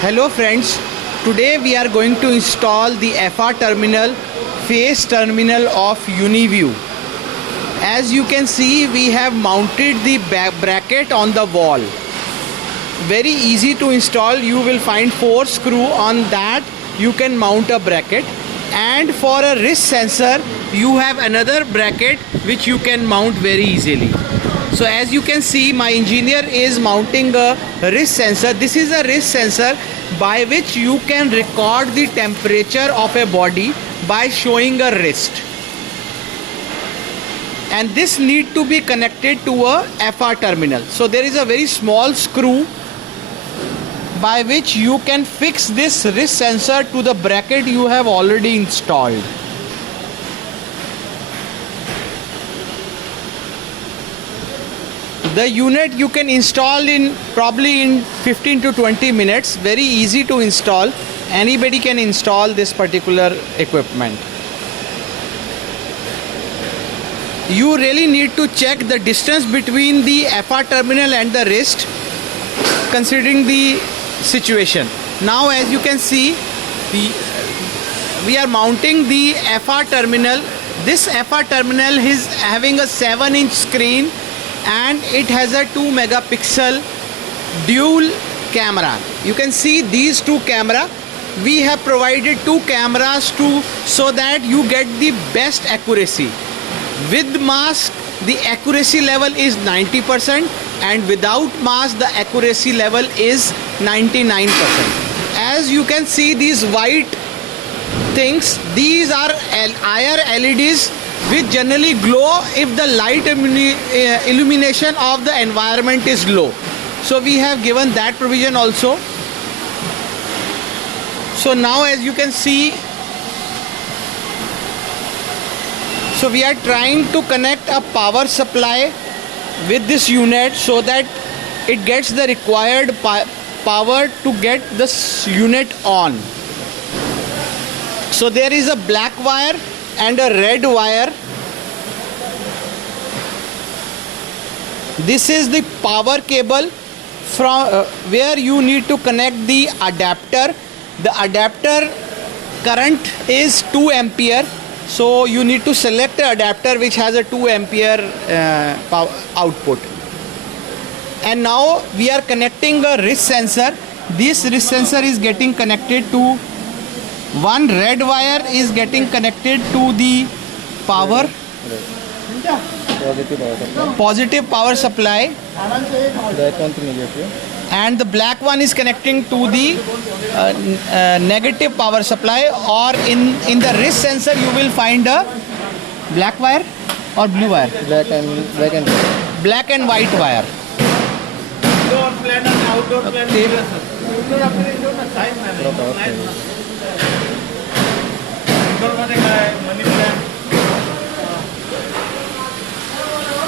Hello friends, today we are going to install the FR terminal, face terminal of UniView. As you can see, we have mounted the bracket on the wall. Very easy to install. You will find 4 screws on that. You can mount a bracket, and for a wrist sensor you have another bracket which you can mount very easily. So as you can see, my engineer is mounting a wrist sensor. This is a wrist sensor by which you can record the temperature of a body by showing a wrist. And this need to be connected to a FR terminal. So there is a very small screw by which you can fix this wrist sensor to the bracket you have already installed. The unit you can install in probably in 15 to 20 minutes. Very easy to install. Anybody can install this particular equipment. You really need to check the distance between the FR terminal and the wrist, considering the situation. Now as you can see, we are mounting the FR terminal. This FR terminal is having a 7-inch screen, and it has a 2 megapixel dual camera. You can see these 2 cameras. We have provided 2 cameras so that you get the best accuracy. With mask, the accuracy level is 90%, and without mask, the accuracy level is 99%. As you can see, these white things, these are IR LEDs which generally glow if the light illumination of the environment is low. So we have given that provision also. So now as you can see, so we are trying to connect a power supply with this unit so that it gets the required power to get this unit on. So there is a black wire and a red wire. This is the power cable from where you need to connect the adapter. The adapter current is 2 ampere. So you need to select an adapter which has a 2 ampere power output. And now we are connecting a wrist sensor. This wrist sensor is getting connected to one red wire, is getting connected to the power positive power supply, and the black one is connecting to the negative power supply. Or in the wrist sensor you will find a black wire or blue wire, black and white wire. Indoor plan and outdoor plan.